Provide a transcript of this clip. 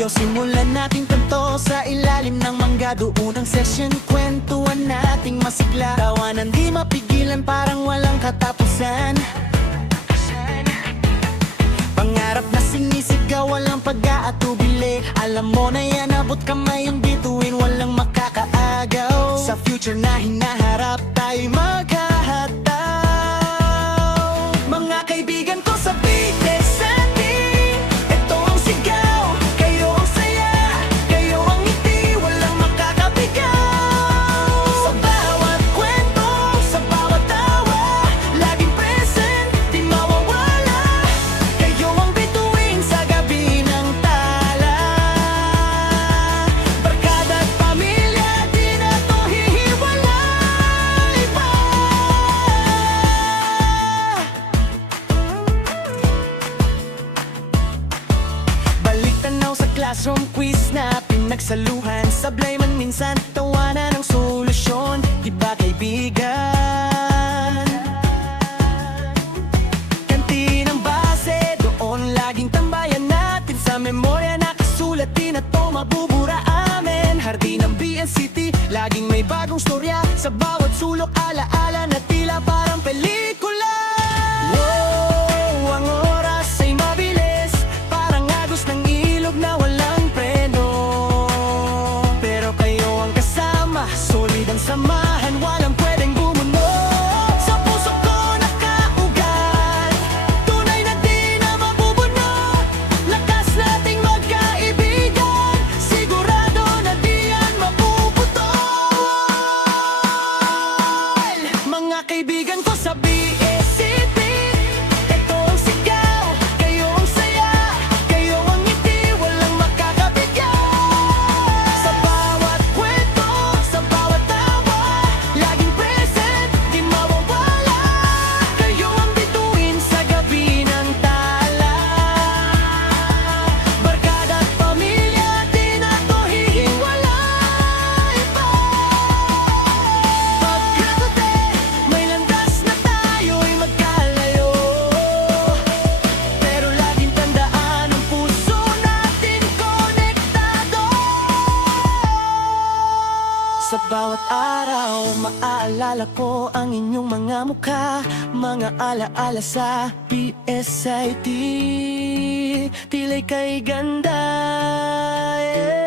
Yo, simulan natin tanto sa ilalim ng mangga. Doon ang session, kwentuhan nating masigla. Tawanan di mapigilan, parang walang katapusan. Pangarap na sinisigaw, walang pag-aatubili. Alam mo na yan, abot kamay yung bituin, walang makakaagaw. Sa future na hinaharap, tayo'y maghahataw. Mga kaibigan ko sa BSNT, ito ang sigaw, kayo ang saya, kayo ang ngiti, walang makakabigaw. Sa bawat kwento, sa bawat tawa, laging present, di mawawala. Kayo ang bituin sa gabi ng tala. Barkada at pamilya, di na to hihiwalay pa. Balik tanaw sa classroom quiz na pinagsaluhan. Sablay man minsan, tawanan ang solusyon. Di ba kaibigan? Kantinang base, doon laging tambayan natin. Sa memorya nakasulat, di na to mabubura amin. Hardin ng BNCT, laging may bagong storya. Sa bawat sulok, alaala na tila parang pelikula. Wow, ang oras ay mabilis, parang agos ng ilog na walang preno. Pero kayo ang kasama, solid ang samahan, walang pwedeng bumunod. Sa puso ko nakaugat, tunay na di na mabubunot. Lakas nating magkaibigan, sigurado na di yan mapuputol. Mga kaibigan ko sa BSCT, ito ang sigaw, kayo ang saya, kayo ang ngiti, walang makakabigaw. Sa bawat kwento, sa bawat tawa, laging present, di mawawala. Kayo ang bituin sa gabi ng tala. Barkada at pamilya, di na to hihiwalay pa. Pagkakute, may landas na tayo'y magkalayo. Pero laging tandaan, ang puso natin konektado. Sa bawat araw, maaalala ko ang inyong mga mukha. Mga alaala sa PSIT, tila'y kay ganda, yeah.